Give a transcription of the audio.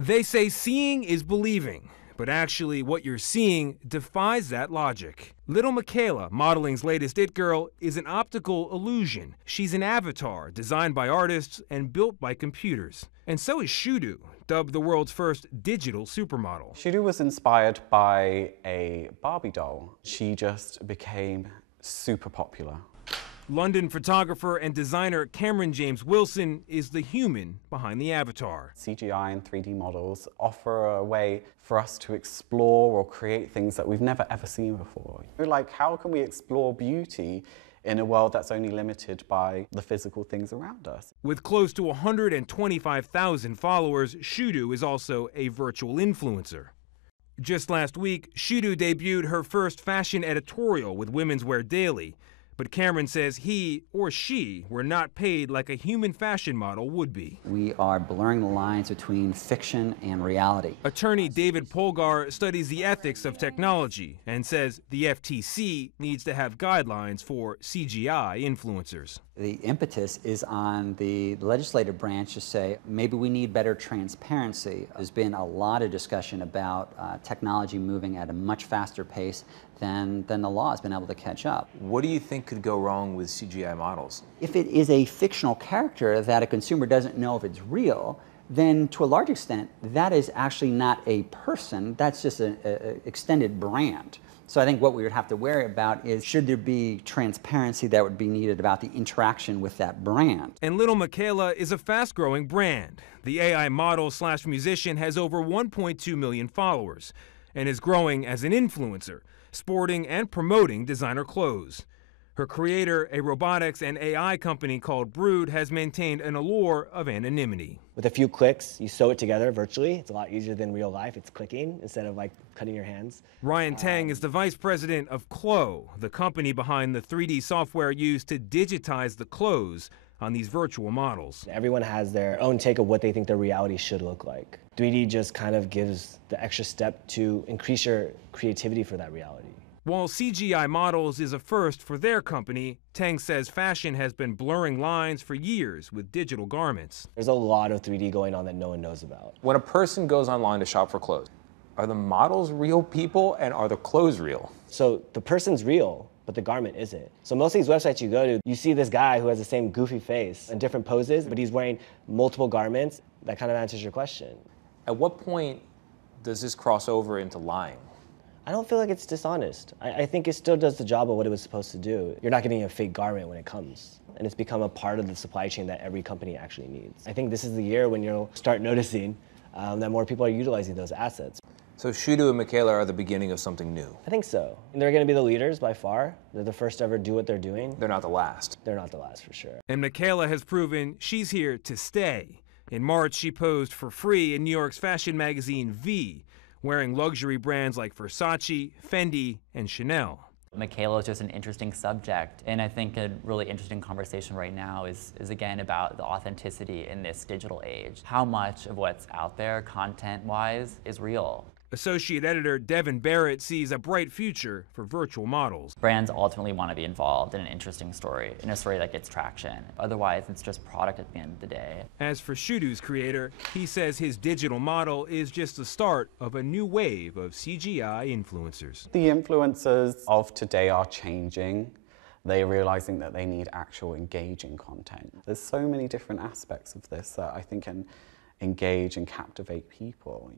They say seeing is believing, but actually what you're seeing defies that logic. Lil Mequila, modeling's latest it girl, is an optical illusion. She's an avatar designed by artists and built by computers. And so is Shudu, dubbed the world's first digital supermodel. Shudu was inspired by a Barbie doll. She just became super popular. London photographer and designer Cameron James Wilson is the human behind the avatar. CGI and 3D models offer a way for us to explore or create things that we've never ever seen before. Like, how can we explore beauty in a world that's only limited by the physical things around us? With close to 125,000 followers, Shudu is also a virtual influencer. Just last week, Shudu debuted her first fashion editorial with Women's Wear Daily. But Cameron says he or she were not paid like a human fashion model would be. We are blurring the lines between fiction and reality. Attorney David Polgar studies the ethics of technology and says the FTC needs to have guidelines for CGI influencers. The impetus is on the legislative branch to say maybe we need better transparency. There's been a lot of discussion about technology moving at a much faster pace than the law has been able to catch up. What do you think could go wrong with CGI models? If it is a fictional character that a consumer doesn't know if it's real, then to a large extent, that is actually not a person, that's just an extended brand. So I think what we would have to worry about is, should there be transparency that would be needed about the interaction with that brand? And Lil Mequila is a fast-growing brand. The AI model/musician has over 1.2 million followers and is growing as an influencer, sporting and promoting designer clothes. Her creator, a robotics and AI company called Brood, has maintained an allure of anonymity. With a few clicks, you sew it together virtually. It's a lot easier than real life. It's clicking instead of like cutting your hands. Ryan Tang is the vice president of Clo, the company behind the 3D software used to digitize the clothes on these virtual models. Everyone has their own take of what they think their reality should look like. 3D just kind of gives the extra step to increase your creativity for that reality. While CGI models is a first for their company, Tang says fashion has been blurring lines for years with digital garments. There's a lot of 3D going on that no one knows about. When a person goes online to shop for clothes, are the models real people and are the clothes real? So the person's real, but the garment isn't. So most of these websites you go to, you see this guy who has the same goofy face in different poses, but he's wearing multiple garments. That kind of answers your question. At what point does this cross over into lying? I don't feel like it's dishonest. I think it still does the job of what it was supposed to do. You're not getting a fake garment when it comes. And it's become a part of the supply chain that every company actually needs. I think this is the year when you'll start noticing that more people are utilizing those assets. So Shudu and Mequila are the beginning of something new. I think so. And they're going to be the leaders by far. They're the first to ever do what they're doing. They're not the last. They're not the last for sure. And Mequila has proven she's here to stay. In March, she posed for free in New York's fashion magazine V, wearing luxury brands like Versace, Fendi, and Chanel. Mequila is just an interesting subject, and I think a really interesting conversation right now is again about the authenticity in this digital age. How much of what's out there, content-wise, is real? Associate editor Devin Barrett sees a bright future for virtual models. Brands ultimately want to be involved in an interesting story, in a story that gets traction. Otherwise, it's just product at the end of the day. As for Shudu's creator, he says his digital model is just the start of a new wave of CGI influencers. The influencers of today are changing. They're realizing that they need actual engaging content. There's so many different aspects of this that I think can engage and captivate people.